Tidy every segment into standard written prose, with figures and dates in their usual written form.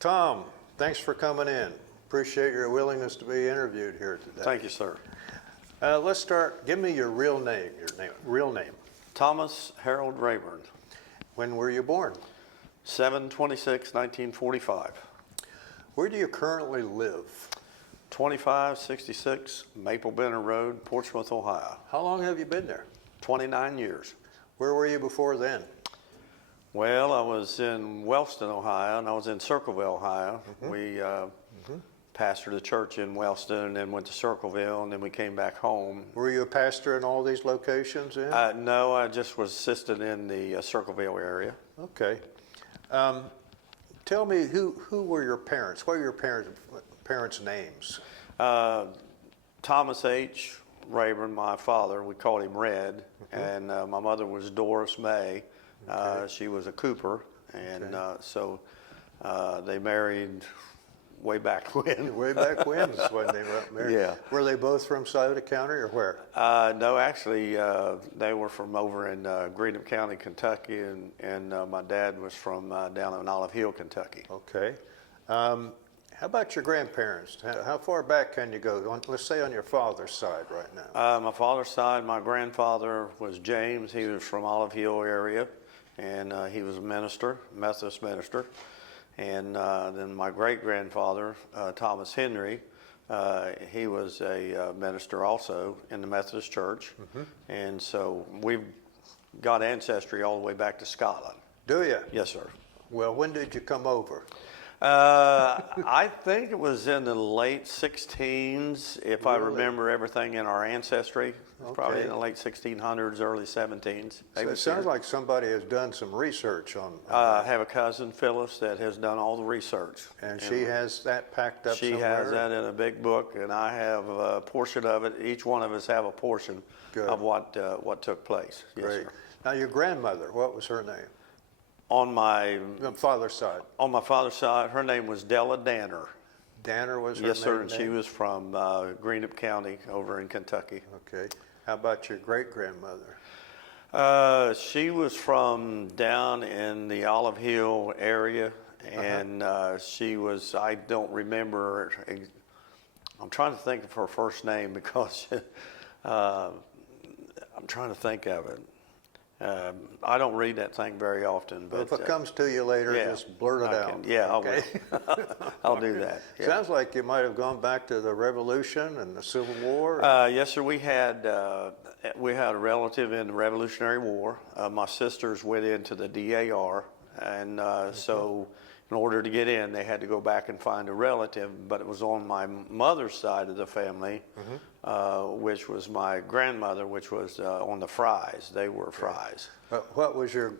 Tom, thanks for coming in. Appreciate your willingness to be interviewed here today. Thank you, sir. Let's start. Give me your real name. Real name. Thomas Harold Rayburn. When were you born? 7/26/1945. Where do you currently live? 2566 Maple Bender Road, Portsmouth, Ohio. How long have you been there? 29 years. Where were you before then? Well, I was in Wellston, Ohio, and I was in Circleville, Ohio. We pastored a church in Wellston and then went to Circleville, and then we came back home. Were you a pastor in all these locations? No, I just was assistant in the Circleville area. Okay. Tell me, who were your parents? What were your parents' names? Thomas H. Rayburn, my father, we called him Red, and my mother was Doris May. She was a Cooper, and so they married way back when. Way back when is when they were married. Yeah. Were they both from Scioto County or where? No, actually, they were from over in Greenup County, Kentucky, and my dad was from down in Olive Hill, Kentucky. Okay. How about your grandparents? How far back can you go? Let's say on your father's side right now. My father's side, my grandfather was James. He was from Olive Hill area, and he was a minister, Methodist minister. And then my great-grandfather, Thomas Henry, he was a minister also in the Methodist Church. And so we've got ancestry all the way back to Scotland. Do you? Yes, sir. Well, when did you come over? I think it was in the late 16s, if I remember everything in our ancestry. Probably in the late 1600s, early 17s. So it sounds like somebody has done some research on I have a cousin, Phyllis, that has done all the research. and she has that packed up She somewhere? has that in a big book, and I have a portion of it. Each one of us have a portion of what took place. Yes, Great. sir. Now, your grandmother, what was her name? On my Father's side. father's side, her name was Della Danner. Danner was her Yes, sir, maiden and she name? was from Greenup County over in Kentucky. Okay. How about your great-grandmother? She was from down in the Olive Hill area, and she was, I don't remember, I'm trying to think of her first name because I'm trying to think of it. I don't read that thing very often. But If it comes to you later, just blurt it out. Okay? I'll do that. Yeah. Sounds like you might have gone back to the Revolution and the Civil War. Yes, sir. We had a relative in the Revolutionary War. My sisters went into the DAR, and so in order to get in, they had to go back and find a relative. But it was on my mother's side of the family, which was my grandmother, which was on the Frys. They were Frys. What was your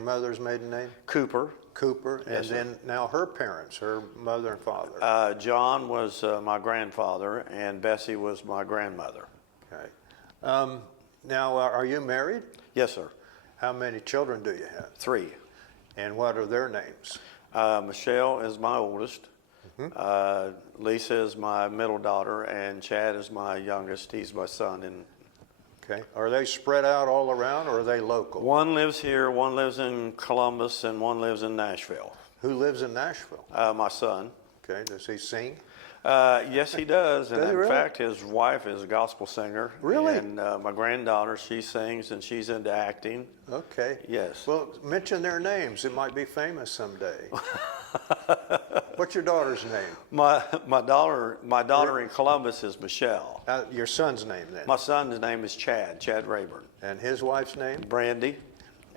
mother's maiden name? Cooper. Cooper. And Yes, then now her parents, her mother and father. John was my grandfather, and Bessie was my grandmother. Okay. Now, are you married? Yes, sir. How many children do you have? 3. And what are their names? Michelle is my oldest. Lisa is my middle daughter, and Chad is my youngest. He's my son. Okay. Are they spread out all around, or are they local? One lives here, one lives in Columbus, and one lives in Nashville. Who lives in Nashville? My son. Okay. Does he sing? Yes, he does. And Does he in really? fact, his wife is a gospel singer. Really? And my granddaughter, she sings, and she's into acting. Okay. Yes. Well, mention their names. It might be famous someday. What's your daughter's name? My daughter in Columbus is Michelle. Your son's name then? My son's name is Chad Rayburn. And his wife's name? Brandy.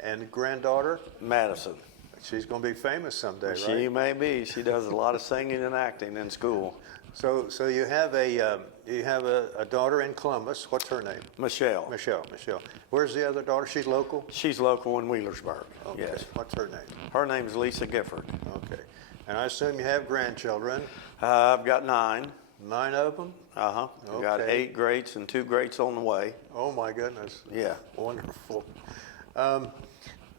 And granddaughter? Madison. She's going to be famous someday, right? She may be. She does a lot of singing and acting in school. So you have a daughter in Columbus. What's her name? Michelle. Michelle. Where's the other daughter? She's local? She's local in Wheelersburg. Okay. Yes. What's her name? Her name is Lisa Gifford. Okay. And I assume you have grandchildren. I've got 9. 9 of them? We've got 8 greats and 2 greats on the way. Oh my goodness. Yeah. Wonderful.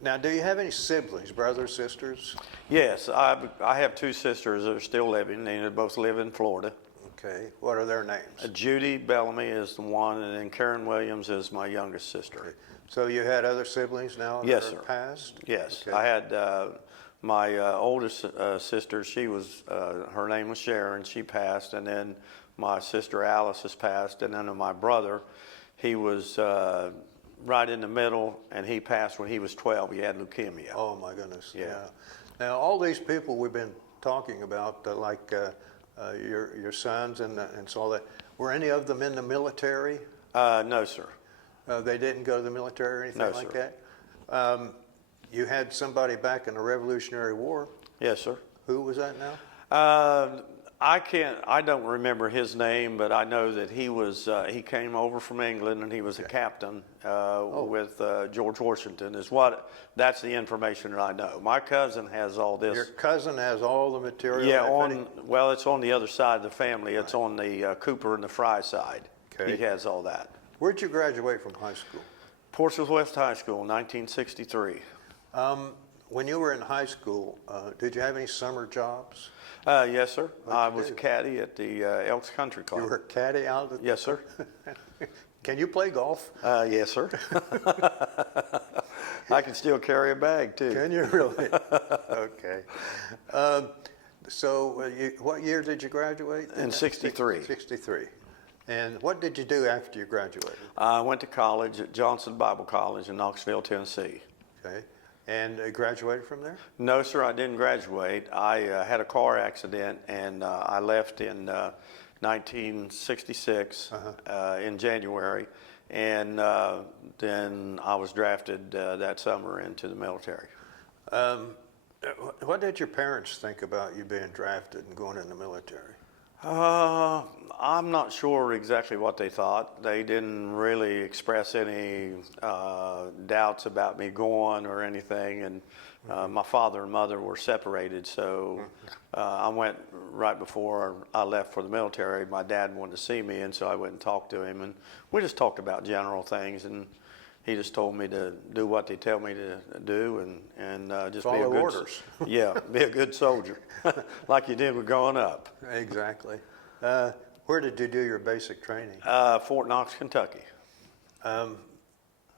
Now, do you have any siblings, brothers, sisters? Yes, I have 2 sisters that are still living. They both live in Florida. Okay. What are their names? Judy Bellamy is the one, and then Karen Williams is my youngest sister. So you had other siblings now that Yes, are sir. passed? Yes, Okay. I had My oldest sister, she was, her name was Sharon, she passed, and then my sister Alice has passed, and then my brother, he was right in the middle, and he passed when he was 12. He had leukemia. Oh my goodness. Yeah. Now all these people we've been talking about, like your sons and so all that, were any of them in the military? No, sir. They didn't go to the military or anything No, like sir. that? You had somebody back in the Revolutionary War. Yes, sir. Who was that now? I don't remember his name, but I know that he came over from England and he was a captain with George Washington that's the information that I know. My cousin has all this. Your cousin has all the material? Yeah, it's on the other side of the family. It's on the Cooper and the Fry side. Okay. He has all that. Where'd you graduate from high school? Portsmouth West High School, 1963. When you were in high school, did you have any summer jobs? Yes, sir. I you was do? a caddy at the Elks Country Club. You were a caddy out at Yes, sir. Can you play golf? Yes, sir. I can still carry a bag, too. Can you really? Okay. So what year did you graduate? In 63. 63. And what did you do after you graduated? I went to college at Johnson Bible College in Knoxville, Tennessee. Okay. And graduated from there? No, sir, I didn't graduate. I had a car accident, and I left in 1966 in January, and then I was drafted that summer into the military. What did your parents think about you being drafted and going in the military? I'm not sure exactly what they thought. They didn't really express any doubts about me going or anything. And my father and mother were separated, so I went right before I left for the military. My dad wanted to see me, and so I went and talked to him. And we just talked about general things, and he just told me to do what they tell me to do and just Follow be a good orders. Yeah, be a good soldier, like you did with growing up. Exactly. Where did you do your basic training? Fort Knox, Kentucky.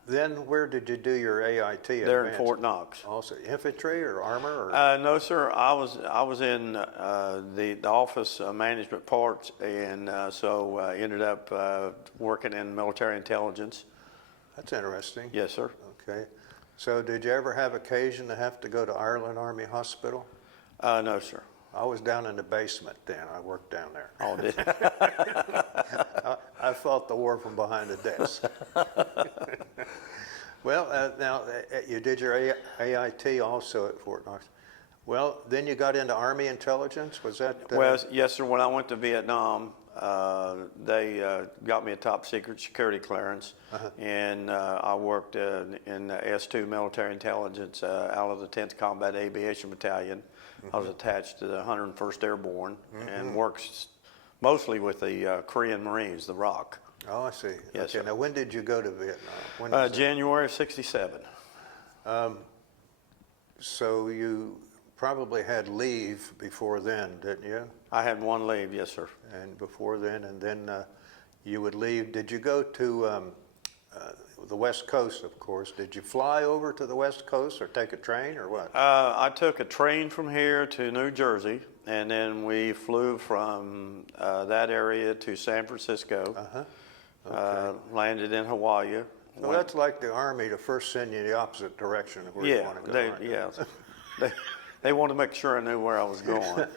Then where did you do your AIT? There in advanced? Fort Knox. Also infantry or armor? Or? No, sir. I was in the office management parts, and so ended up working in military intelligence. That's interesting. Yes, sir. Okay. So did you ever have occasion to have to go to Ireland Army Hospital? No, sir. I was down in the basement then. I worked down there. Oh, did I fought the war from behind the desk. Well, now you did your AIT also at Fort Knox. Well, then you got into Army intelligence. Was that? Well, yes, sir. When I went to Vietnam, they got me a top secret security clearance, and I worked in S2 military intelligence out of the 10th Combat Aviation Battalion. I was attached to the 101st Airborne and worked mostly with the Korean Marines, the ROC. Oh, I see. Yes, okay. sir. Now, when did you go to Vietnam? When was that? January of '67. So you probably had leave before then, didn't you? I had one leave, yes, sir. And before then, and then you would leave. Did you go to the West Coast, of course? Did you fly over to the West Coast or take a train or what? I took a train from here to New Jersey, and then we flew from that area to San Francisco, landed in Hawaii. So that's like the Army to first send you in the opposite direction of where you want to go. They wanted to make sure I knew where I was going.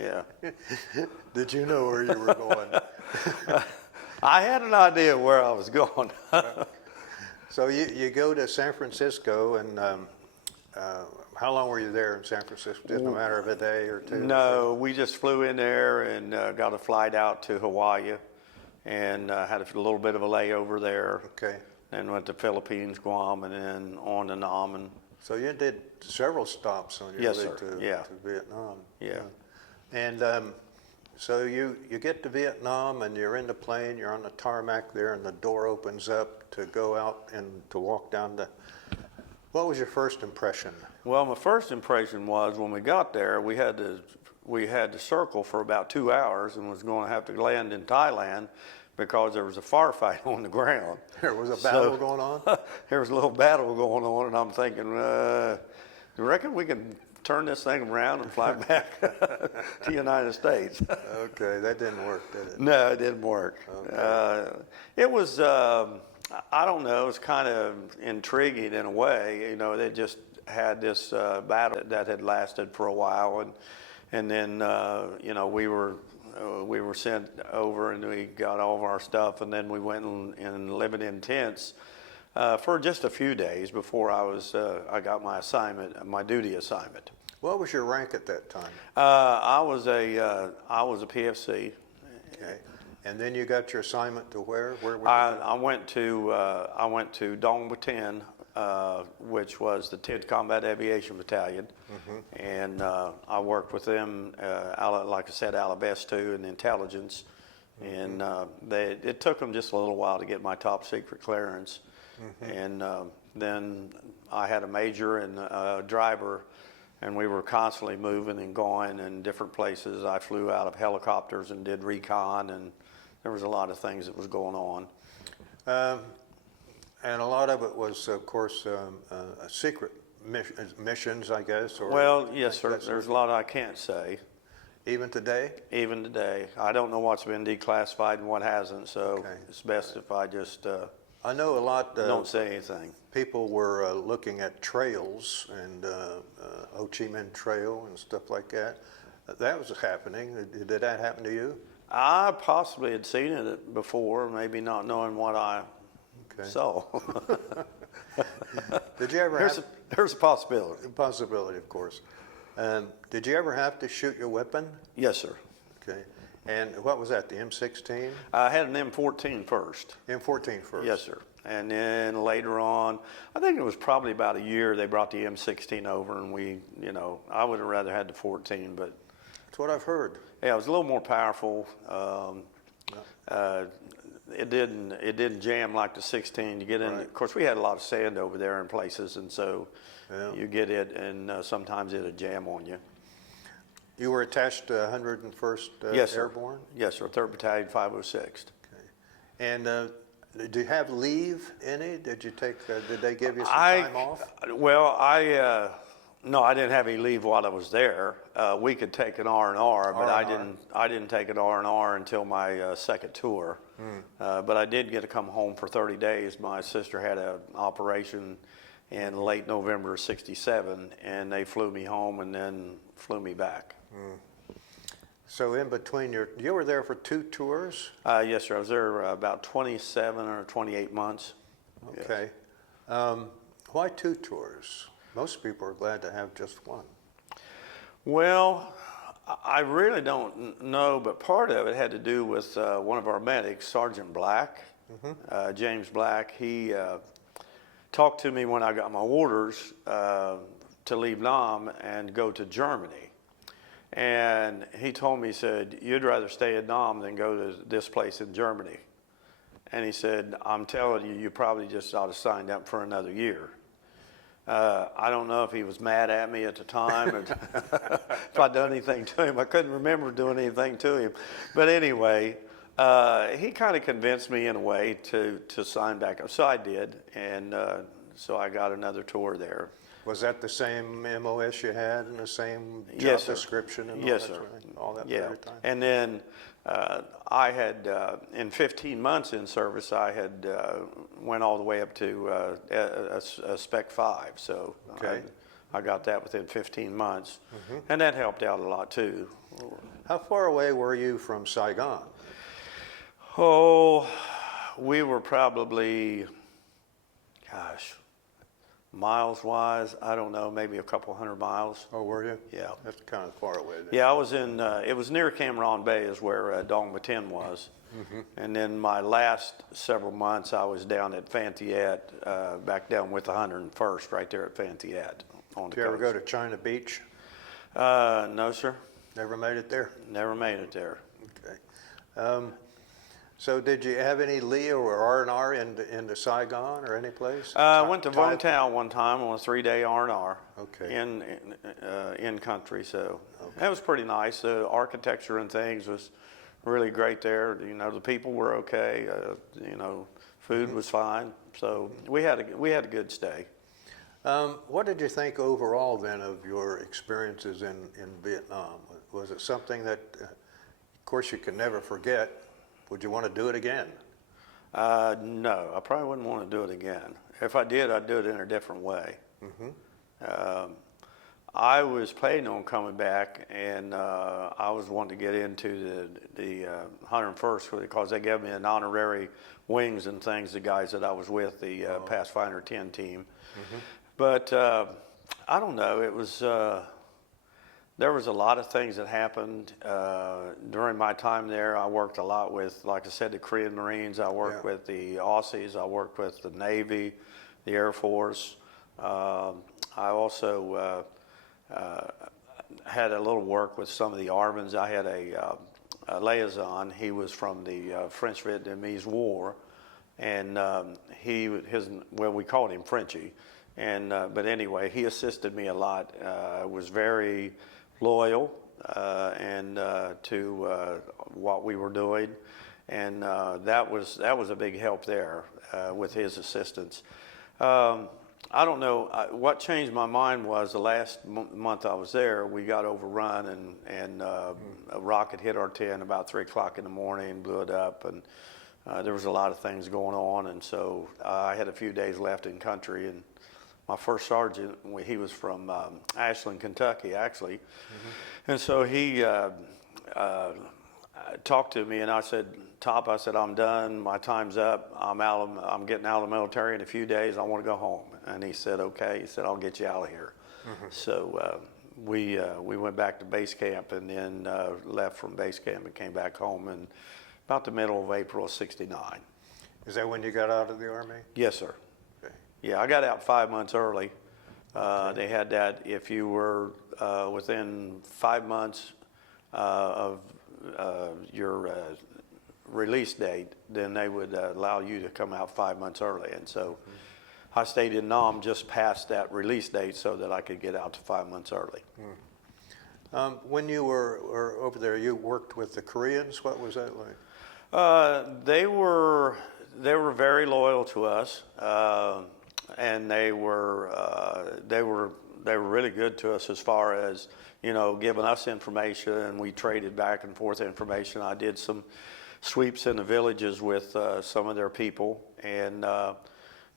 Yeah. Did you know where you were going? I had an idea where I was going. So you go to San Francisco, and how long were you there in San Francisco? Just a matter of a day or two? No, we just flew in there and got a flight out to Hawaii, and had a little bit of a layover there. Okay. Then went to Philippines, Guam, and then on to Nam. And So you did several stops on your Yes, way sir. to Yeah. Vietnam. Yeah. And so you get to Vietnam, and you're in the plane, you're on the tarmac there, and the door opens up to go out and to walk down the... What was your first impression? Well, my first impression was when we got there, we had to circle for about 2 hours and was going to have to land in Thailand because there was a firefight on the ground. There was a battle going on? There was a little battle going on, and I'm thinking, you reckon we can turn this thing around and fly back to the United States. Okay, that didn't work, did it? No, it didn't work. Okay. It was, I don't know, it was kind of intriguing in a way. You know, they just had this battle that had lasted for a while, and then you know, we were sent over and we got all of our stuff, and then we went and lived in tents for just a few days before I got my assignment, my duty assignment. What was your rank at that time? I was a PFC. Okay. And then you got your assignment to where? Where were you? I went to Dong Batin, which was the 10th Combat Aviation Battalion, and I worked with them, like I said, Alabest 2 in intelligence, and it took them just a little while to get my top secret clearance, and then I had a major and a driver, and we were constantly moving and going in different places. I flew out of helicopters and did recon, and there was a lot of things that was going on. And a lot of it was, of course, secret missions, I guess. Or Well, yes, sir. There's a lot I can't say. Even today? Even today. I don't know what's been declassified and what hasn't, so Okay. it's best if I just I know a lot. don't say anything. People were looking at trails and Ho Chi Minh Trail and stuff like that. That was happening. Did that happen to you? I possibly had seen it before, maybe not knowing what I saw. Did you ever have There's a possibility. possibility, of course? Did you ever have to shoot your weapon? Yes, sir. Okay. And what was that? The M16? I had an M14 first. M14 first. Yes, sir. And then later on, I think it was probably about a year, they brought the M16 over, and we, you know, I would have rather had the 14, but That's what I've heard. yeah, it was a little more powerful. It didn't jam like the 16. You get in. Right. Of course, we had a lot of sand over there in places, and so Yeah. you get it, and sometimes it'll jam on you. You were attached to 101st Yes, sir. Airborne? Yes, sir. 3rd Battalion, 506th. Okay. And did you have leave any? Did you take? Did they give you some time off? Well, no, I didn't have any leave while I was there. We could take an R&R, but R&R. I didn't take an R&R until my second tour. But I did get to come home for 30 days. My sister had an operation in late November of '67, and they flew me home and then flew me back. So in between you were there for 2 tours? Yes, sir. I was there about 27 or 28 months. Okay. Why 2 tours? Most people are glad to have just one. Well, I really don't know, but part of it had to do with one of our medics, Sergeant Black, James Black. He talked to me when I got my orders to leave Nam and go to Germany. And he told me, he said, you'd rather stay in Nam than go to this place in Germany. And he said, I'm telling you, you probably just ought to sign up for another year. I don't know if he was mad at me at the time or if I'd done anything to him. I couldn't remember doing anything to him. But anyway, he kind of convinced me in a way to sign back up. So I did, and so I got another tour there. Was that the same MOS you had and the same job Yes, sir. description and Yes, all sir. that? All that Yeah, period of time? and then I had, in 15 months in service, I had went all the way up to a Spec 5. So Okay. I got that within 15 months, and that helped out a lot too. How far away were you from Saigon? Oh, we were probably, gosh, miles-wise, I don't know, maybe a couple 100 miles. Oh, were you? Yeah. That's kind of far away then. Yeah, I was in, it was near Cam Ranh Bay is where Dong Batin was. And then my last several months, I was down at Fanthiette, back down with the 101st, right there at Fanthiette on the Did you ever coast. go to China Beach? No, sir. Never made it there? Never made it there. Okay. So did you have any Leo or R&R into Saigon or any place? I went to Vung Tau one time on a 3-day R&R. Okay. In country, so that was pretty nice. The architecture and things was really great there. You know, the people were okay. You know, food was fine. So we had a good stay. What did you think overall then of your experiences in Vietnam? Was it something that, of course, you can never forget? Would you want to do it again? No, I probably wouldn't want to do it again. If I did, I'd do it in a different way. I was planning on coming back, and I was wanting to get into the 101st because they gave me an honorary wings and things, the guys that I was with, the Pathfinder 10 team. But I don't know, it was, there was a lot of things that happened during my time there. I worked a lot with, like I said, the Korean Marines. I worked with the Aussies. I worked with the Navy, the Air Force. I also had a little work with some of the Armans. I had a liaison. He was from the French-Vietnamese War, and well, we called him Frenchie. And but anyway, he assisted me a lot. Was very loyal and to what we were doing, and that was a big help there with his assistance. I don't know what changed my mind was the last month I was there. We got overrun, and a rocket hit our tent about 3 o'clock in the morning, blew it up, and there was a lot of things going on. And so I had a few days left in country, and my first sergeant, he was from Ashland, Kentucky, actually. And so he talked to me, and I said, Top, I said, I'm done. My time's up. I'm getting out of the military in a few days. I want to go home. And he said, okay. He said, I'll get you out of here. So we went back to base camp, and then left from base camp and came back home in about the middle of April of '69. Is that when you got out of the Army? Yes, sir. Okay. Yeah, I got out 5 months early. They had that if you were within 5 months of your release date, then they would allow you to come out 5 months early. And so I stayed in Nam just past that release date so that I could get out to 5 months early. When you were over there, you worked with the Koreans. What was that like? They were very loyal to us, and they were really good to us as far as, you know, giving us information, and we traded back and forth information. I did some sweeps in the villages with some of their people, and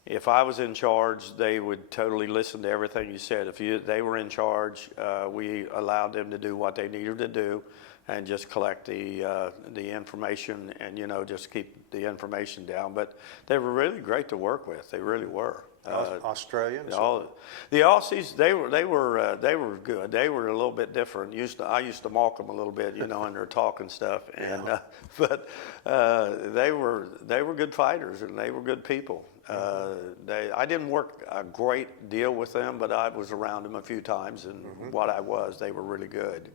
if I was in charge, they would totally listen to everything you said. If they were in charge, we allowed them to do what they needed to do, and just collect the information, and, you know, just keep the information down. But they were really great to work with. They really were. Australians? The Aussies, they were good. They were a little bit different. I used to mock them a little bit, you know, in their talk and stuff. And but they were good fighters, and they were good people. I didn't work a great deal with them, but I was around them a few times, and they were really good.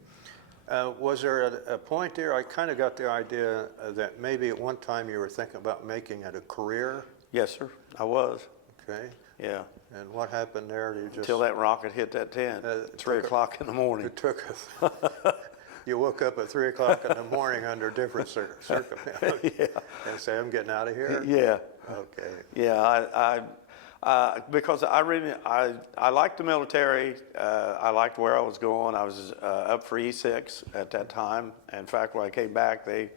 Was there a point there? I kind of got the idea that maybe at one time you were thinking about making it a career. Yes, sir. I was. Okay. Yeah. And what happened there? Until that rocket hit that tent, 3 o'clock in the morning. It took you woke up at 3 o'clock in the morning under different circumstances. Yeah. And say, I'm getting out of here? Yeah. Okay. Yeah, because I liked the military. I liked where I was going. I was up for E6 at that time. In fact, when I came back, they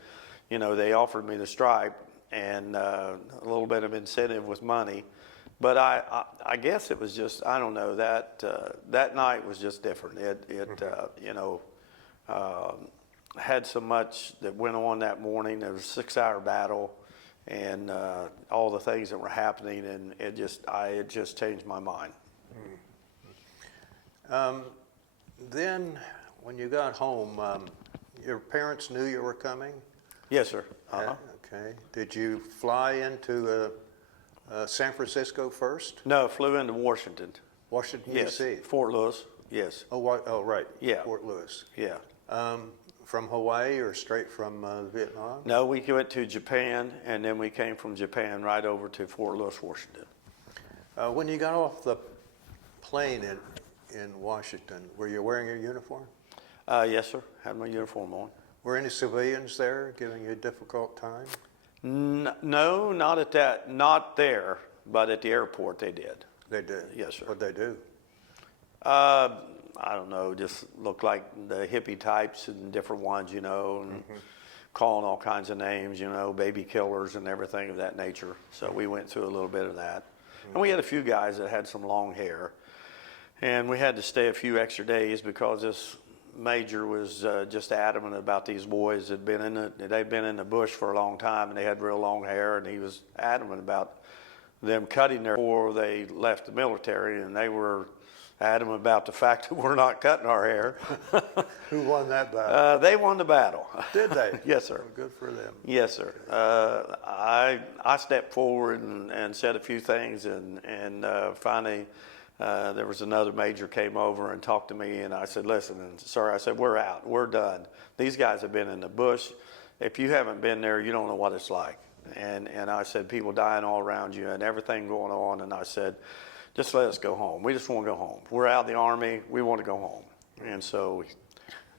offered me the stripe and a little bit of incentive with money. But I guess it was just, I don't know, that night was just different. It had so much that went on that morning. There was a 6-hour battle, and all the things that were happening, and it just changed my mind. Then, when you got home, your parents knew you were coming? Yes, sir. Uh-huh. Okay. Did you fly into San Francisco first? No, flew into Washington. Washington, Yes. D.C.? Fort Lewis. Yes. Oh, right. Yeah. Fort Lewis. Yeah. From Hawaii or straight from Vietnam? No, we went to Japan, and then we came from Japan right over to Fort Lewis, Washington. When you got off the plane in Washington, were you wearing your uniform? Yes, sir. Had my uniform on. Were any civilians there giving you a difficult time? No, not there, but at the airport they did. They did? Yes, sir. What'd they do? I don't know, just looked like the hippie types and different ones, you know, and calling all kinds of names, you know, baby killers and everything of that nature. So we went through a little bit of that. And we had a few guys that had some long hair. And we had to stay a few extra days because this major was just adamant about these boys that they'd been in the bush for a long time and they had real long hair, and he was adamant about them cutting their before they left the military, and they were adamant about the fact that we're not cutting our hair. Who won that battle? They won the battle. Did they? Yes, sir. Well, good for them. Yes, sir. I stepped forward and said a few things, and finally there was another major came over and talked to me, and I said, listen, and sir, I said, we're out. We're done. These guys have been in the bush. If you haven't been there, you don't know what it's like. And I said, people dying all around you and everything going on, and I said, just let us go home. We just want to go home. We're out of the Army. We want to go home. And so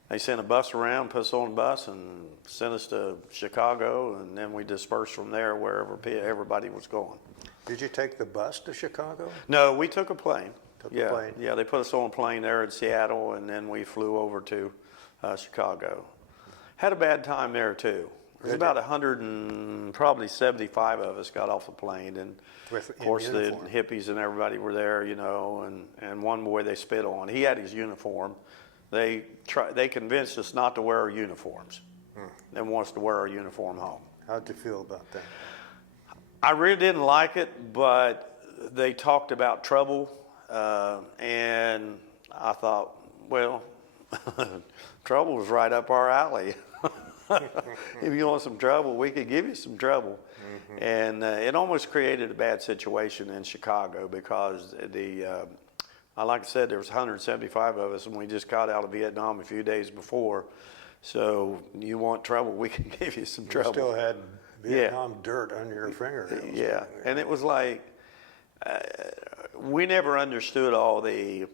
they sent a bus around, put us on a bus, and sent us to Chicago, and then we dispersed from there wherever everybody was going. Did you take the bus to Chicago? No, we took a plane. Took a plane? Yeah, they put us on a plane there in Seattle, and then we flew over to Chicago. Had a bad time there, too. It was about 100 and probably 75 of us got off the plane, and of course the hippies and everybody were there, you know, and one boy they spit on. He had his uniform. They convinced us not to wear our uniforms. They want us to wear our uniform home. How'd you feel about that? I really didn't like it, but they talked about trouble, and I thought, well, trouble was right up our alley. If you want some trouble, we could give you some trouble. And it almost created a bad situation in Chicago because like I said, there was 175 of us, and we just got out of Vietnam a few days before. So you want trouble, we can give you some trouble. You still had Vietnam dirt on your fingernails. Yeah, and it was like, we never understood all the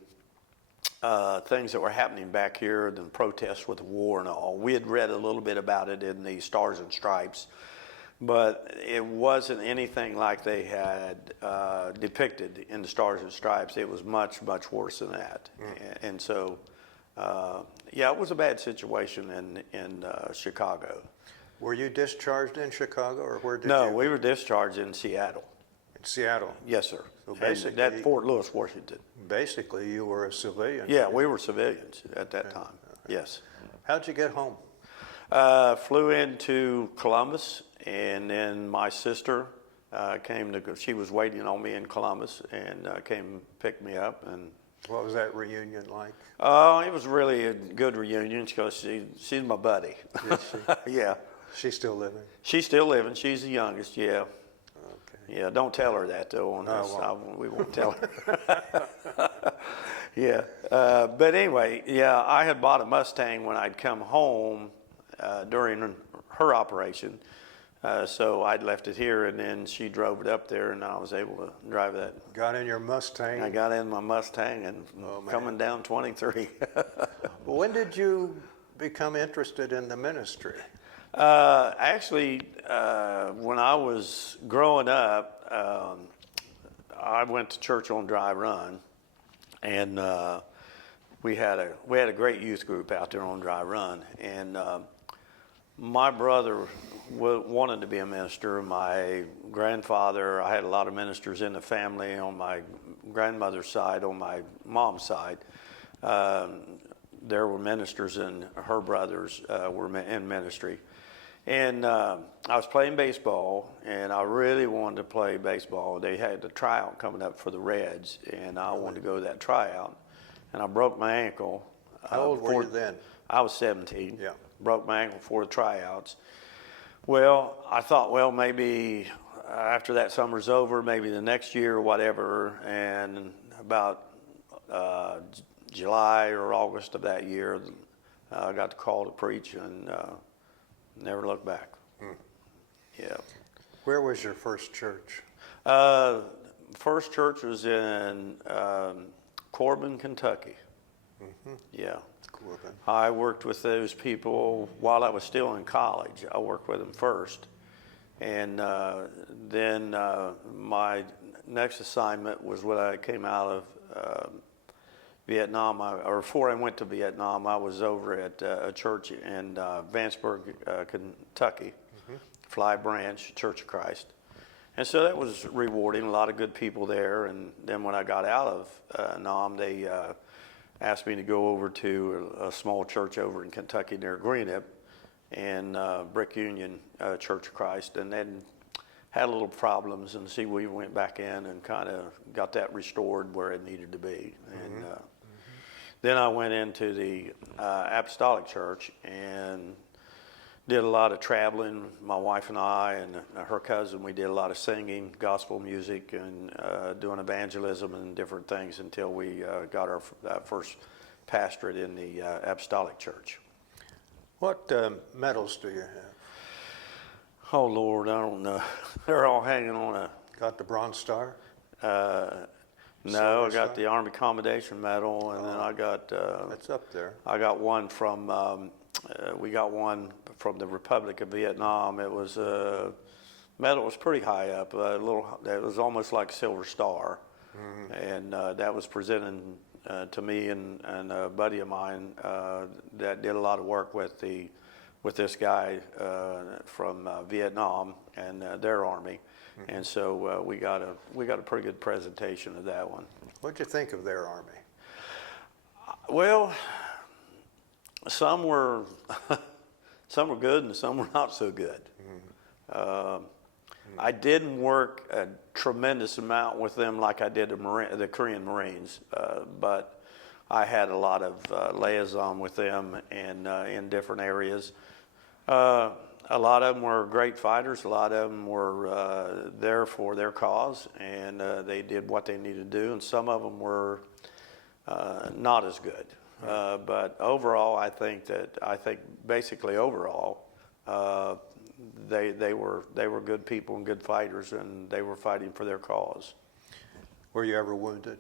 things that were happening back here, the protests with the war and all. We had read a little bit about it in the Stars and Stripes, but it wasn't anything like they had depicted in the Stars and Stripes. It was much, much worse than that. And so, yeah, it was a bad situation in Chicago. Were you discharged in Chicago, or where did you? No, we were discharged in Seattle. In Seattle? Yes, sir. So basically, at Fort Lewis, Washington. Basically, you were a civilian. Yeah, we were civilians at that time. Yes. How'd you get home? Flew into Columbus, and then my sister she was waiting on me in Columbus, and came and picked me up. And what was that reunion like? It was really a good reunion because she's my buddy. Is she? Yeah. She's still living? She's still living. She's the youngest, yeah. Okay. Yeah, don't tell her that, though. We won't tell her. Yeah. But anyway, yeah, I had bought a Mustang when I'd come home during her operation. So I'd left it here, and then she drove it up there, and I was able to drive that. Got in your Mustang? I got in my Mustang and coming down 23. Well, when did you become interested in the ministry? Actually, when I was growing up, I went to church on Dry Run, and we had a great youth group out there on Dry Run, and my brother wanted to be a minister. My grandfather, I had a lot of ministers in the family on my grandmother's side, on my mom's side. There were ministers, and her brothers were in ministry. And I was playing baseball, and I really wanted to play baseball. They had the tryout coming up for the Reds, and I wanted to go to that tryout. And I broke my ankle. How old were you then? I was 17. Yeah. Broke my ankle for the tryouts. Well, I thought, well, maybe after that summer's over, maybe the next year or whatever. And about July or August of that year, I got the call to preach, and never looked back. Yeah. Where was your first church? First church was in Corbin, Kentucky. Yeah. Corbin. I worked with those people while I was still in college. I worked with them first. And then my next assignment was when I came out of Vietnam. Or before I went to Vietnam, I was over at a church in Vanceburg, Kentucky, Fly Branch Church of Christ. And so that was rewarding, a lot of good people there. And then when I got out of Nam, they asked me to go over to a small church over in Kentucky near Greenup, and Brick Union Church of Christ. And then had a little problems, and see, we went back in and kind of got that restored where it needed to be. And then I went into the Apostolic Church and did a lot of traveling. My wife and I and her cousin, we did a lot of singing, gospel music, and doing evangelism and different things until we got our first pastorate in the Apostolic Church. What medals do you have? Oh, Lord, I don't know. They're all hanging on a... Got the Bronze Star? No, I got the Army Commendation Medal, and then I got... That's up there. I got one from... we got one from the Republic of Vietnam. It was medal was pretty high up. It was almost like Silver Star, and that was presented to me and a buddy of mine that did a lot of work with this guy from Vietnam and their army, and so we got a pretty good presentation of that one. What'd you think of their army? Well, some were good and some were not so good. I didn't work a tremendous amount with them like I did the Korean Marines, but I had a lot of liaison with them and in different areas. A lot of them were great fighters. A lot of them were there for their cause, and they did what they needed to do. And some of them were not as good. But overall, I think basically overall, they were good people and good fighters, and they were fighting for their cause. Were you ever wounded?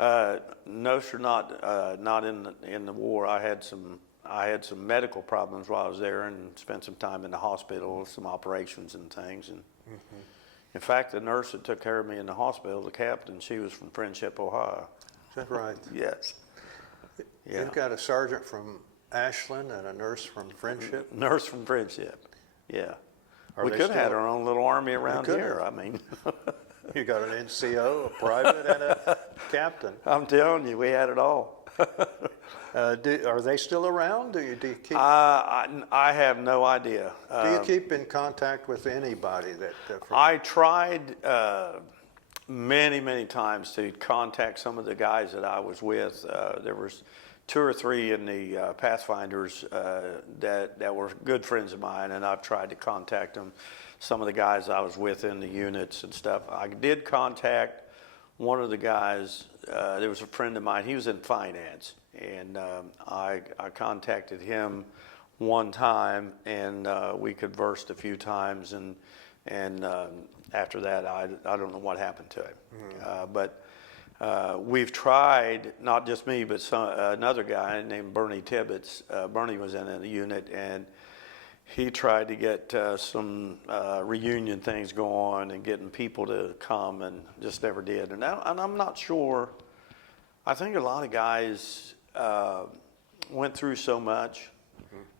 No, sir, not in the war. I had some medical problems while I was there, and spent some time in the hospital, some operations and things. And in fact, the nurse that took care of me in the hospital, the captain, she was from Friendship, Ohio. Is that right? Yes. Yeah. You've got a sergeant from Ashland and a nurse from Friendship? Nurse from Friendship, yeah. Are we they could have had still- our own little army around could here, have. I mean. You got an NCO, a private, and a captain. I'm telling you, we had it all. Are they still around? Do you keep? I have no idea. Do you keep in contact with anybody that? I tried many times to contact some of the guys that I was with. There was 2 or 3 in the Pathfinders that were good friends of mine, and I've tried to contact them. Some of the guys I was with in the units and stuff. I did contact one of the guys. There was a friend of mine. He was in finance, and I contacted him one time, and we conversed a few times, and after that, I don't know what happened to him. But we've tried, not just me, but another guy named Bernie Tibbetts. Bernie was in the unit, and he tried to get some reunion things going and getting people to come, and just never did. And I'm not sure. I think a lot of guys went through so much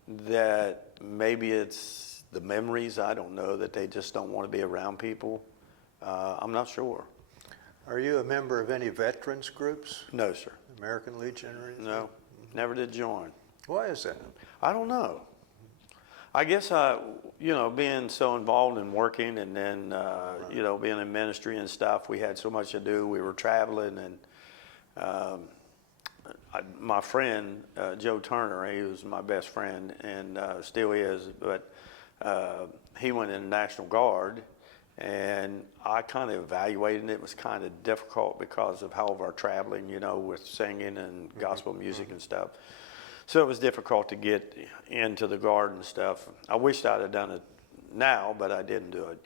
that maybe it's the memories, I don't know, that they just don't want to be around people. I'm not sure. Are you a member of any veterans groups? No, sir. American Legion or anything? No, never did join. Why is that? I don't know. I guess being so involved in working, and then being in ministry and stuff, we had so much to do. We were traveling, and my friend Joe Turner, he was my best friend, and still is. But he went in the National Guard, and I kind of evaluated it. It was kind of difficult because of all of our traveling, with singing and gospel music and stuff. So it was difficult to get into the Guard and stuff. I wished I'd have done it now, but I didn't do it,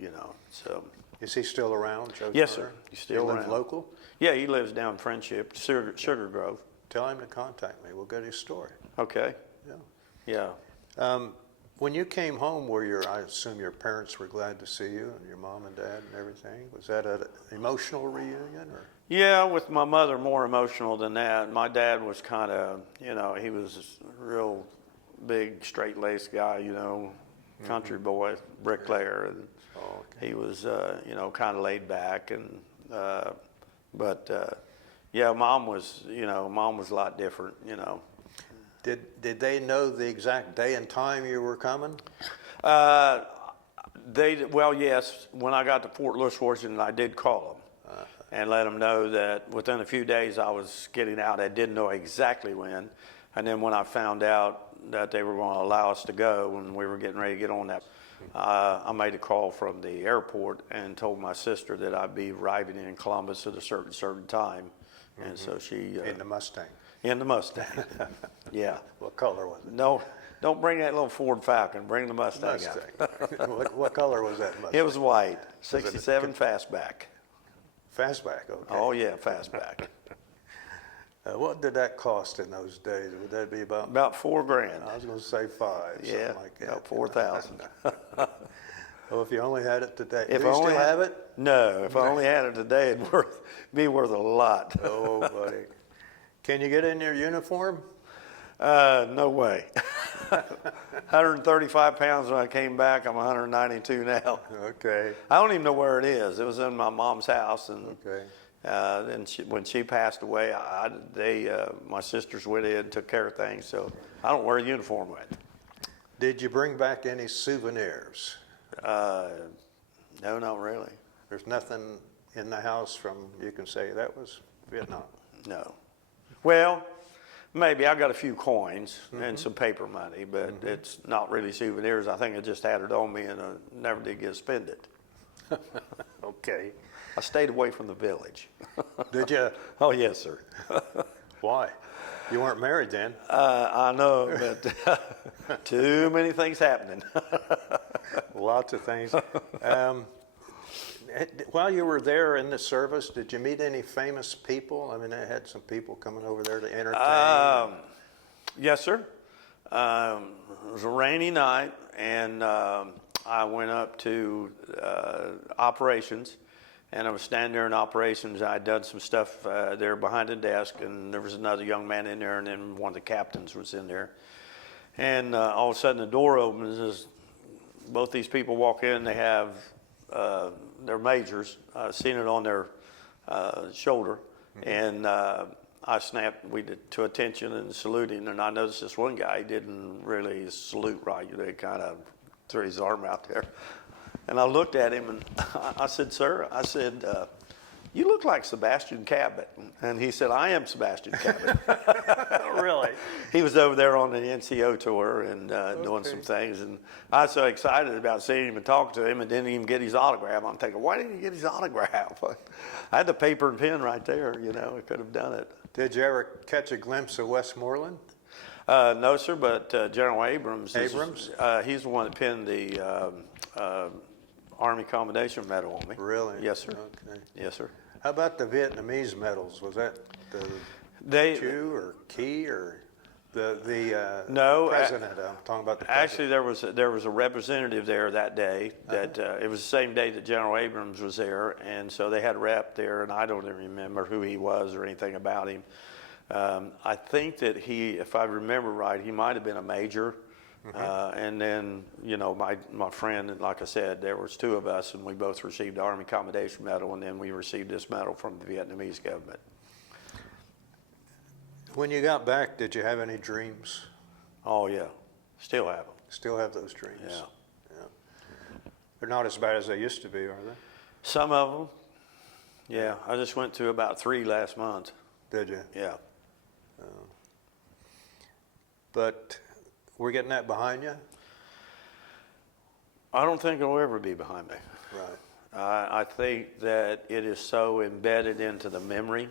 So. Is he still around, Joe Yes, Turner? sir. He's still He live around. local? Yeah, he lives down Friendship, Sugar Grove. Tell him to contact me. We'll get his story. Okay. Yeah. Yeah. When you came home, I assume your parents were glad to see you, and your mom and dad and everything. Was that an emotional reunion, or? Yeah, with my mother, more emotional than that. My dad was kind of, he was a real big, straight-laced guy, country boy, bricklayer, and he was, kind of laid back, and yeah, mom was a lot different, Did they know the exact day and time you were coming? Well, yes. When I got to Fort Lewis, Washington, I did call them and let them know that within a few days I was getting out. I didn't know exactly when, and then when I found out that they were going to allow us to go when we were getting ready to get on that, I made a call from the airport and told my sister that I'd be arriving in Columbus at a certain time, and so she In the Mustang. in the Mustang. Yeah. What color was it? No, don't bring that little Ford Falcon. Bring the Mustang out. What color was that Mustang? It was white, 67 fastback. Fastback, okay. Oh yeah, fastback. What did that cost in those days? Would that be about $4,000. I was going to say five, Yeah, something like that. about 4,000. Well, if you only had it today. If Do you I only still have it? No, if I only had it today, it'd be worth a lot. Oh, buddy. Can you get in your uniform? No way. 135 pounds when I came back. I'm 192 now. Okay. I don't even know where it is. It was in my mom's house, and Okay. then when she passed away, my sisters went in and took care of things. So I don't wear a uniform with. Did you bring back any souvenirs? No, not really. There's nothing in the house you can say that was Vietnam. No. Well, maybe I got a few coins and some paper money, but it's not really souvenirs. I think I just had it on me and I never did get to spend it. Okay. I stayed away from the village. Did you? Oh, yes, sir. Why? You weren't married then. I know, but too many things happening. Lots of things. While you were there in the service, did you meet any famous people? I mean, they had some people coming over there to entertain. Yes, sir. It was a rainy night, and I went up to operations, and I was standing there in operations. I'd done some stuff there behind the desk, and there was another young man in there, and then one of the captains was in there. And all of a sudden, the door opens. As both these people walk in, they have their majors, seen it on their shoulder, and I snapped to attention and saluting, and I noticed this one guy didn't really salute right. He kind of threw his arm out there. And I looked at him and I said, "Sir," I said, "you look like Sebastian Cabot." And he said, "I am Sebastian Cabot." Really? He was over there on the NCO tour and doing some things. And I was so excited about seeing him and talking to him and didn't even get his autograph. I'm thinking, why didn't he get his autograph? I had the paper and pen right there, I could have done it. Did you ever catch a glimpse of Westmoreland? No, sir, but General Abrams, Abrams? He's the one that pinned the Army Commendation Medal on me. Really? Yes, sir. Okay. Yes, sir. How about the Vietnamese medals? Was that the Chu or Key or the No, president? I'm talking about the president. Actually, there was a representative there that day. That it was the same day that General Abrams was there, and so they had a rep there, and I don't even remember who he was or anything about him. I think that if I remember right, he might have been a major. And then, my friend, and like I said, there was two of us, and we both received the Army Commendation Medal, and then we received this medal from the Vietnamese government. When you got back, did you have any dreams? Oh, yeah. Still have them. Still have those dreams? Yeah. They're not as bad as they used to be, are they? Some of them, yeah. I just went through about 3 last month. Did you? Yeah. But we're getting that behind you? I don't think it'll ever be behind me. Right. I think that it is so embedded into the memory.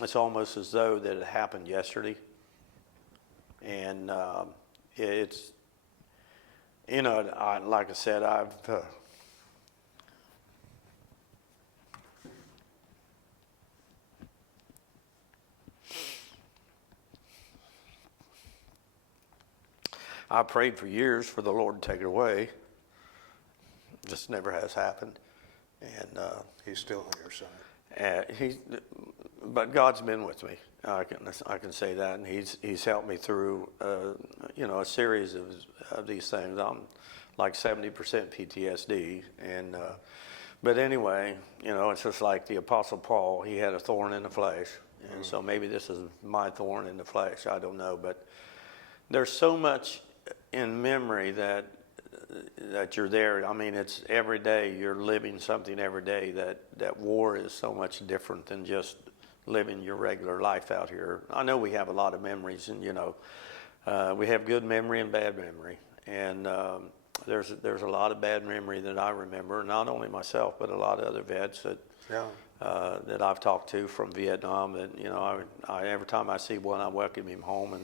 It's almost as though that it happened yesterday. And it's, like I said, I've... I prayed for years for the Lord to take it away. Just never has happened. And He's still on your side. But God's been with me. I can say that, and He's helped me through a series of these things. I'm like 70% PTSD, and but anyway, it's just like the Apostle Paul. He had a thorn in the flesh, and so maybe this is my thorn in the flesh. I don't know, but there's so much in memory that you're there. I mean, it's every day you're living something every day. That war is so much different than just living your regular life out here. I know we have a lot of memories, and we have good memory and bad memory, and there's a lot of bad memory that I remember. Not only myself, but a lot of other vets that that I've talked to from Vietnam. That I every time I see one, I welcome him home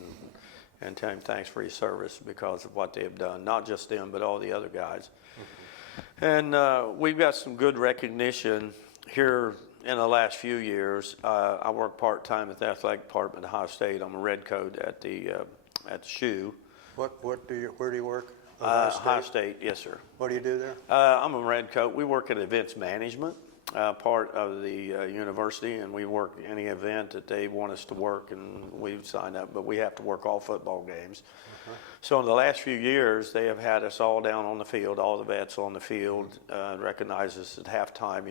and tell him thanks for his service because of what they have done. Not just them, but all the other guys. Mm-hmm. And we've got some good recognition here in the last few years. I work part-time at the athletic department at Ohio State. I'm a red coat at the SHU. Where do you work? Ohio State, yes, sir. What do you do there? I'm a red coat. We work at events management, part of the university, and we work any event that they want us to work, and we sign up, but we have to work all football games. Uh-huh. So in the last few years, they have had us all down on the field, all the vets on the field, recognize us at halftime,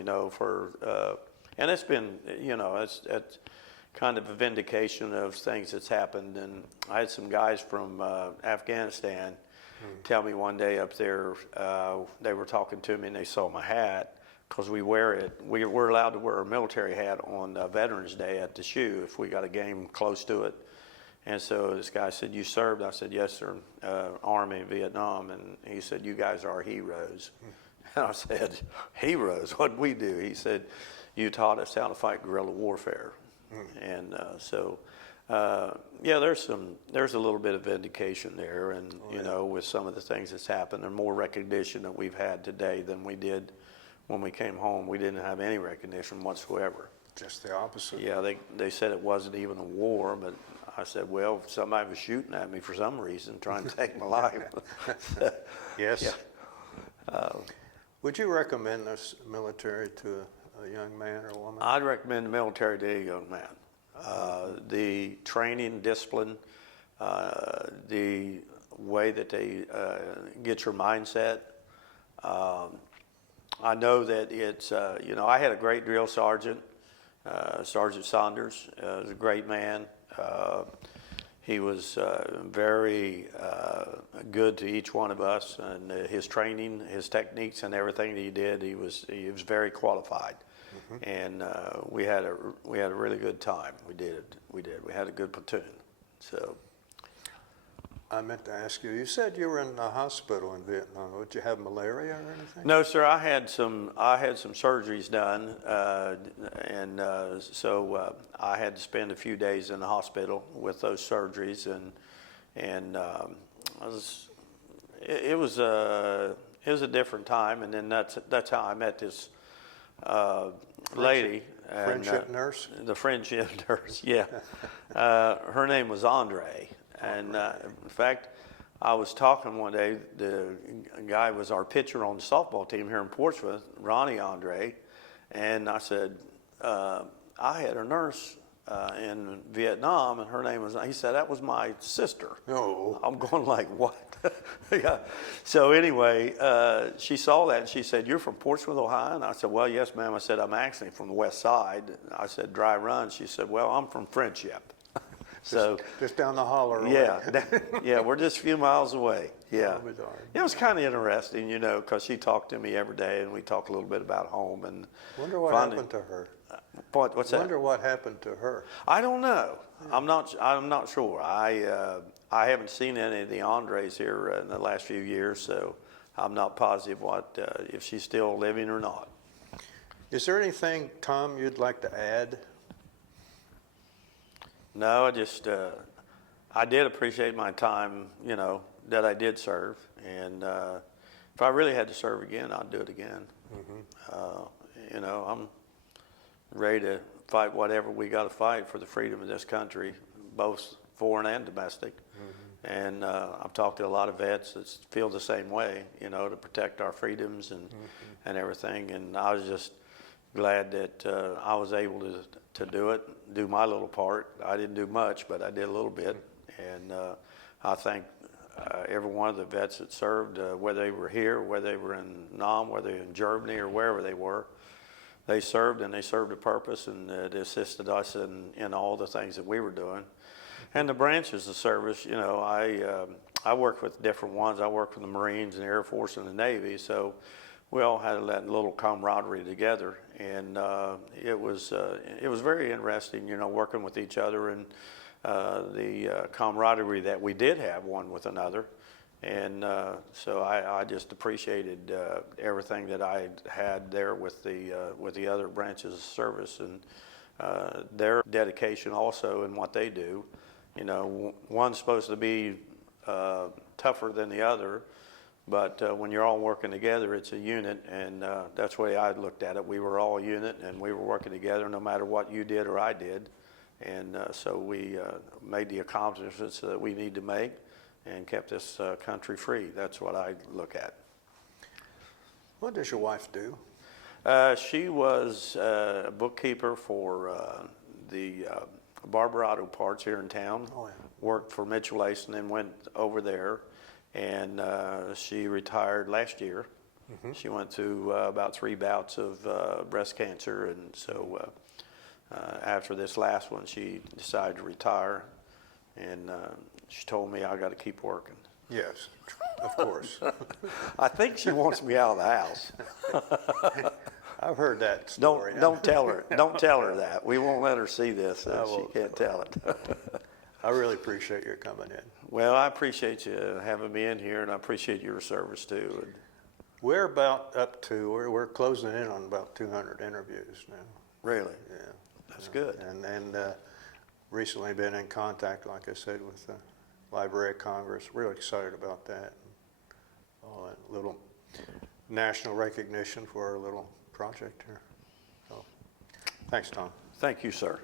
and it's been, it's kind of a vindication of things that's happened. And I had some guys from Afghanistan tell me one day up there, they were talking to me and they saw my hat, because we wear it. We're allowed to wear a military hat on Veterans Day at the SHU if we got a game close to it. And so this guy said, "You served?" I said, "Yes, sir, Army in Vietnam." And he said, "You guys are heroes." And I said, "Heroes? What'd we do?" He said, "You taught us how to fight guerrilla warfare." And there's a little bit of vindication there, and with some of the things that's happened, and more recognition that we've had today than we did when we came home. We didn't have any recognition whatsoever. Just the opposite. Yeah, they said it wasn't even a war, but I said, well, somebody was shooting at me for some reason, trying to take my life. Yes. Yeah. Would you recommend this military to a young man or woman? I'd recommend the military to a young man. The training, discipline, the way that they get your mindset. I know that it's, I had a great drill sergeant, Sergeant Saunders, was a great man. He was very good to each one of us, and his training, his techniques, and everything that he did, he was very qualified. Mm-hmm. And we had a really good time. We did. We had a good platoon. So. I meant to ask you. You said you were in the hospital in Vietnam. Did you have malaria or anything? No, sir. I had some surgeries done, so I had to spend a few days in the hospital with those surgeries, and it was a different time. And then that's how I met this lady. Friendship nurse. The friendship nurse. Yeah. Her name was Andre. And in fact, I was talking one day, the guy was our pitcher on the softball team here in Portsmouth, Ronnie Andre, and I said, I had a nurse in Vietnam, and her name was, he said, that was my sister. No. I'm going like, what? Yeah. So anyway, she saw that, and she said, "You're from Portsmouth, Ohio?" And I said, "Well, yes, ma'am." I said, "I'm actually from the west side." I said, "Dry Run." She said, "Well, I'm from Friendship." So just down the holler. Yeah, we're just a few miles away. Yeah, Oh, it was kind of interesting, because she talked to me every day, and we talked a little bit about home. And wonder what happened to her. What's that? Wonder what happened to her. I don't know. I'm not sure. I haven't seen any of the Andres here in the last few years, so I'm not positive if she's still living or not. Is there anything, Tom, you'd like to add? No, I did appreciate my time, that I did serve. And if I really had to serve again, I'd do it again. Mm-hmm. I'm ready to fight whatever we got to fight for the freedom of this country, both foreign and domestic. And I've talked to a lot of vets that feel the same way, you know, to protect our freedoms and everything. And I was just glad that I was able to do it, do my little part. I didn't do much, but I did a little bit. And I thank every one of the vets that served, whether they were here, whether they were in Nam, whether they were in Germany, or wherever they were. They served, and they served a purpose, and it assisted us in all the things that we were doing. And the branches of service, you know, I worked with different ones. I worked with the Marines and the Air Force and the Navy, so we all had that little camaraderie together, and it was very interesting, you know, working with each other, and the camaraderie that we did have one with another. And so I just appreciated everything that I had there with the other branches of service, and their dedication also in what they do. You know, one's supposed to be tougher than the other, but when you're all working together, it's a unit, and that's the way I looked at it. We were all a unit, and we were working together no matter what you did or I did. And so we made the accomplishments that we need to make and kept this country free. That's what I look at. What does your wife do? She was a bookkeeper for the Barber Auto Parts here in town. Oh, yeah. Worked for Mitchell Ace and then went over there. And she retired last year. Mm-hmm. She went through about 3 bouts of breast cancer. And so after this last one, she decided to retire. And she told me I got to keep working. Yes, of course. I think she wants me out of the house. I've heard that story. Don't tell her. Don't tell her that. We won't let her see this. She can't tell it. I really appreciate your coming in. Well, I appreciate you having me in here, and I appreciate your service too. We're about up to, we're closing in on about 200 interviews now. Really? Yeah. That's good. And recently been in contact, like I said, with the Library of Congress. Really excited about that. All that little national recognition for our little project here. So, thanks, Tom. Thank you, sir.